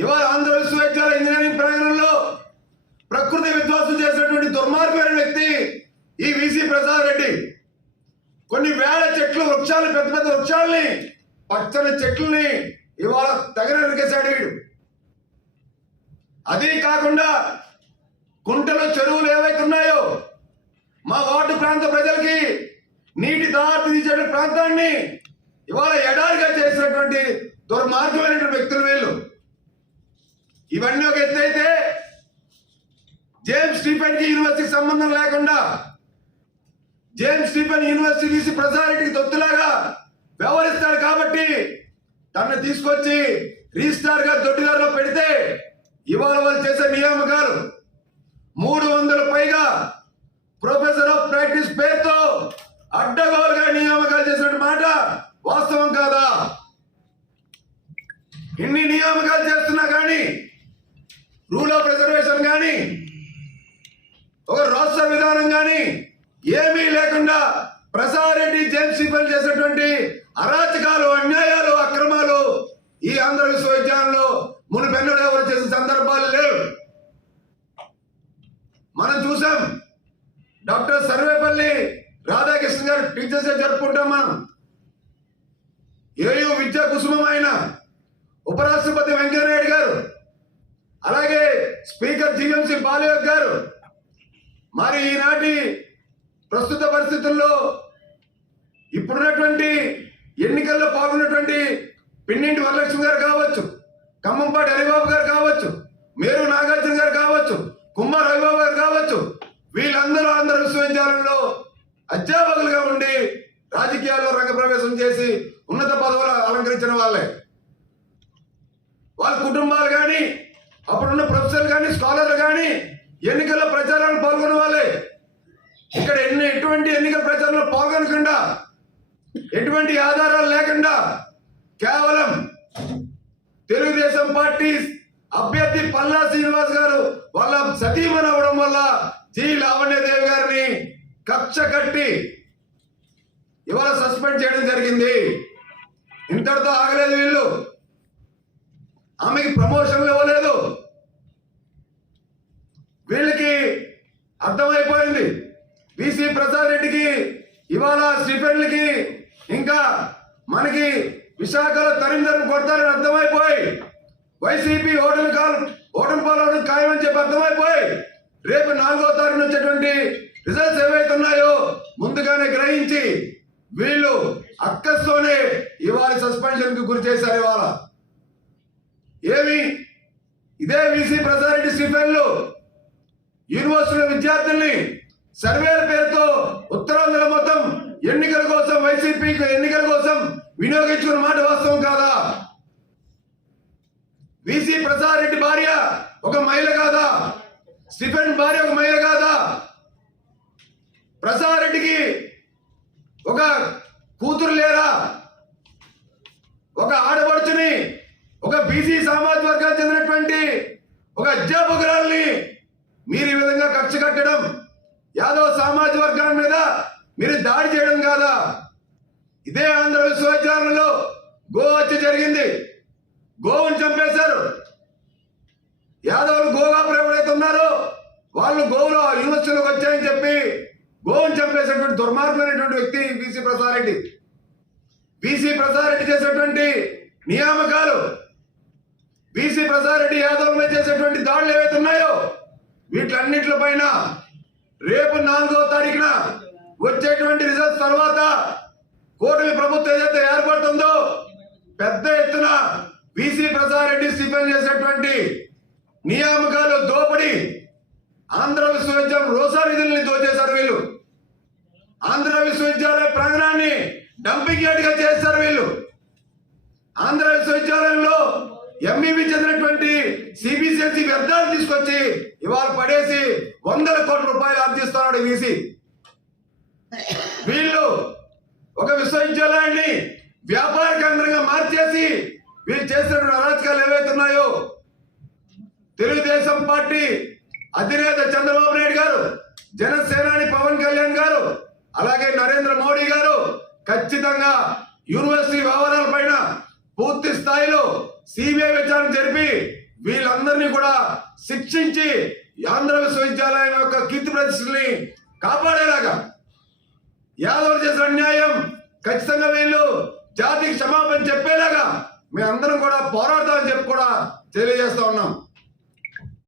ఇవాళ ఆంధ్ర విశ్వవిద్యాలయ ఇంజనీరింగ్ ప్రాంగణంలో ప్రకృతి విధ్వంసం చేసినటువంటి దుర్మార్గమైన వ్యక్తి ఈ వీసీ ప్రసాద్ రెడ్డి. కొన్ని వేల చెట్లు, వృక్షాలు, పెద్ద పెద్ద వృక్షాలని, పచ్చని చెట్లని ఇవాళ తగిన నరికేశాడు వీడు. అదే కాకుండా కుంటలు, చెరువులు ఏవైతే ఉన్నాయో మా వార్డు ప్రాంత ప్రజలకి నీటి దారి తీసే ప్రాంతాన్ని ఇవాళ ఎడారిగా చేసినటువంటి దుర్మార్గమైనటువంటి వ్యక్తులు వీళ్ళు. ఇవన్నీ ఒక ఎత్తు అయితే, జేమ్స్ స్టీఫెన్ కి యూనివర్సిటీకి సంబంధం లేకుండా James Stephen university VC Prasad రెడ్డికి తొత్తులాగా వ్యవహరిస్తాడు కాబట్టి తనను తీసుకొచ్చి రిజిస్ట్రార్ గా దొడ్డిదారిలో పెడితే ఇవాళ వాళ్ళు చేసే నియామకాలు 300 పైగా ప్రొఫెసర్ ఆఫ్ ప్రాక్టీస్ పేరుతో అడ్డగోలుగా నియామకాలు చేసినట్టు మాట వాస్తవం కాదా? ఇన్ని నియామకాలు చేస్తున్నా కానీ, రూల్ ఆఫ్ రిజర్వేషన్ కానీ, ఒక రాష్ట్ర విధానం కానీ ఏమీ లేకుండా ప్రసాద్ రెడ్డి, జేమ్స్ స్టీఫెన్ చేసినటువంటి అరాచకాలు, అన్యాయాలు, అక్రమాలు ఈ ఆంధ్ర విశ్వవిద్యాలయంలో మునుపెన్నడూ ఎవరు చేసిన సందర్భాలు లేవు. మనం చూసాం, డాక్టర్ సర్వేపల్లి రాధాకృష్ణ గారు టీచర్స్ డే జరుపుకుంటాం మనం. ఏయూ విద్యా కుసుమం ఆయన ఉపరాష్ట్రపతి వెంకయ్యనాయుడు గారు, అలాగే స్పీకర్ జీఎంసీ బాలయోగ్ గారు. మరి ఈనాటి ప్రస్తుత పరిస్థితుల్లో ఇప్పుడున్నటువంటి ఎన్నికల్లో పాల్గొన్నటువంటి పిన్నింటి వరలక్ష్మి గారు కావచ్చు, ఖమ్మంపాటి హరిబాబు గారు కావచ్చు, మేరు నాగార్జున గారు కావచ్చు, కుమార్ రవిబాబు గారు కావచ్చు, వీళ్ళందరూ ఆంధ్ర విశ్వవిద్యాలయంలో అధ్యాపకులుగా ఉండి రాజకీయాల్లో రంగప్రవేశం చేసి ఉన్నత పదవులు అలంకరించిన వాళ్ళే. వాళ్ళ కుటుంబాలు కానీ, అప్పుడున్న ప్రొఫెసర్లు కానీ, స్కాలర్లు కానీ ఎన్నికల్లో ప్రచారాలు పాల్గొన్న వాళ్ళే. ఇక్కడ ఎటువంటి ఎన్నికల ప్రచారంలో పాల్గొనకుండా, ఎటువంటి ఆధారాలు లేకుండా, కేవలం తెలుగుదేశం పార్టీ అభ్యర్థి పల్లా శ్రీనివాస్ గారు వాళ్ళ సతీమణి అవడం వల్ల జి లావణ్యదేవి గారిని కక్ష కట్టి ఇవాళ సస్పెండ్ చేయడం జరిగింది. ఇంతటితో ఆగలేదు వీళ్ళు. ఆమెకి ప్రమోషన్లు ఇవ్వలేదు. వీళ్ళకి అర్థమైపోయింది, వీసీ ప్రసాద్ రెడ్డికి ఇవాళ స్టీఫెన్లకి ఇంకా మనకి విశాఖలో తరిమిదరం కొడతారని అర్థమైపోయి, వైసీపీ ఓటమి పాలవడం ఖాయమని చెప్పి అర్థమైపోయి, రేపు 4వ తారీఖున వచ్చేటువంటి రిజల్ట్స్ ఏవైతే ఉన్నాయో ముందుగానే గ్రహించి వీళ్ళు అక్కస్తోనే ఇవాళ సస్పెన్షన్ కు గురి చేశారు. ఇవాళ ఏమి ఇదే వీసీ ప్రసాద్ రెడ్డి స్టీఫెన్లు యూనివర్సిటీ విద్యార్థుల్ని సర్వేల పేరుతో ఉత్తరాంధ్ర మొత్తం ఎన్నికల కోసం, వైసీపీకి ఎన్నికల కోసం వినియోగించుకున్న మాట వాస్తవం కాదా? వీసీ ప్రసాద్ రెడ్డి భార్య ఒక మహిళ కాదా? స్టీఫెన్ భార్య ఒక మహిళ కాదా? ప్రసాద్ రెడ్డికి ఒక కూతురు లేరా? ఒక ఆడపడుచుని, ఒక బీసీ సామాజిక వర్గానికి చెందినటువంటి ఒక అధ్యాపకురాల్ని మీరు ఈ విధంగా కక్ష కట్టడం, యాదవ్ సామాజిక వర్గాల మీద మీరు దాడి చేయడం కాదా? ఇదే ఆంధ్ర విశ్వవిద్యాలయంలో గో హత్య జరిగింది. గోవుని చంపేశారు. యాదవులు గోగాపురం ఎవరైతే ఉన్నారో వాళ్ళు గోవులు యూనివర్సిటీలోకి వచ్చాయని చెప్పి గోవుని చంపేసినటువంటి దుర్మార్గమైనటువంటి వ్యక్తి వీసీ ప్రసాద్ రెడ్డి. వీసీ ప్రసాద్ రెడ్డి చేసేటువంటి నియామకాలు, వీసీ ప్రసాద్ రెడ్డి యాదవ్ మీద చేసేటువంటి దాడులు ఏవైతే ఉన్నాయో వీటన్నిటి పైన రేపు 4వ తారీఖున వచ్చేటువంటి రిజల్ట్స్ తర్వాత కూటమి ప్రభుత్వం ఏదైతే ఏర్పడుతుందో పెద్ద ఎత్తున వీసీ ప్రసాద్ రెడ్డి స్టీఫెన్ చేసేటువంటి నియామకాలు దోపిడీ, ఆంధ్ర విశ్వవిద్యాలయం రోసా నిధుల్ని దోచేశారు వీళ్ళు. ఆంధ్ర విశ్వవిద్యాలయ ప్రాంగణాన్ని డంపింగ్ యార్డ్ గా చేస్తారు వీళ్ళు. ఆంధ్ర విశ్వవిద్యాలయంలో ఎంఈవి చెందినటువంటి సిబిసిఎస్ఈ వ్యర్థాలు తీసుకొచ్చి ఇవాళ పడేసి 100 కోట్ల రూపాయలు ఆర్జిస్తున్నాడు వీసీ. వీళ్ళు ఒక విశ్వవిద్యాలయాన్ని వ్యాపార కేంద్రంగా మార్చేసి వీళ్ళు చేసినటువంటి అరాచకాలు ఏవైతే ఉన్నాయో తెలుగుదేశం పార్టీ అధినేత చంద్రబాబు నాయుడు గారు, జనసేనాని పవన్ కళ్యాణ్ గారు, అలాగే నరేంద్ర మోడీ గారు ఖచ్చితంగా యూనివర్సిటీ వ్యవహారాల పైన పూర్తి స్థాయిలో సిబిఐ విచారణ జరిపి వీళ్ళందరినీ కూడా శిక్షించి ఆంధ్ర విశ్వవిద్యాలయం యొక్క కీర్తి ప్రతిష్టల్ని కాపాడేలాగా యాదవ్ చేసిన అన్యాయం ఖచ్చితంగా వీళ్ళు జాతికి క్షమాపణ చెప్పేలాగా మేమందరం కూడా పోరాడతామని చెప్పి కూడా తెలియజేస్తా ఉన్నాం.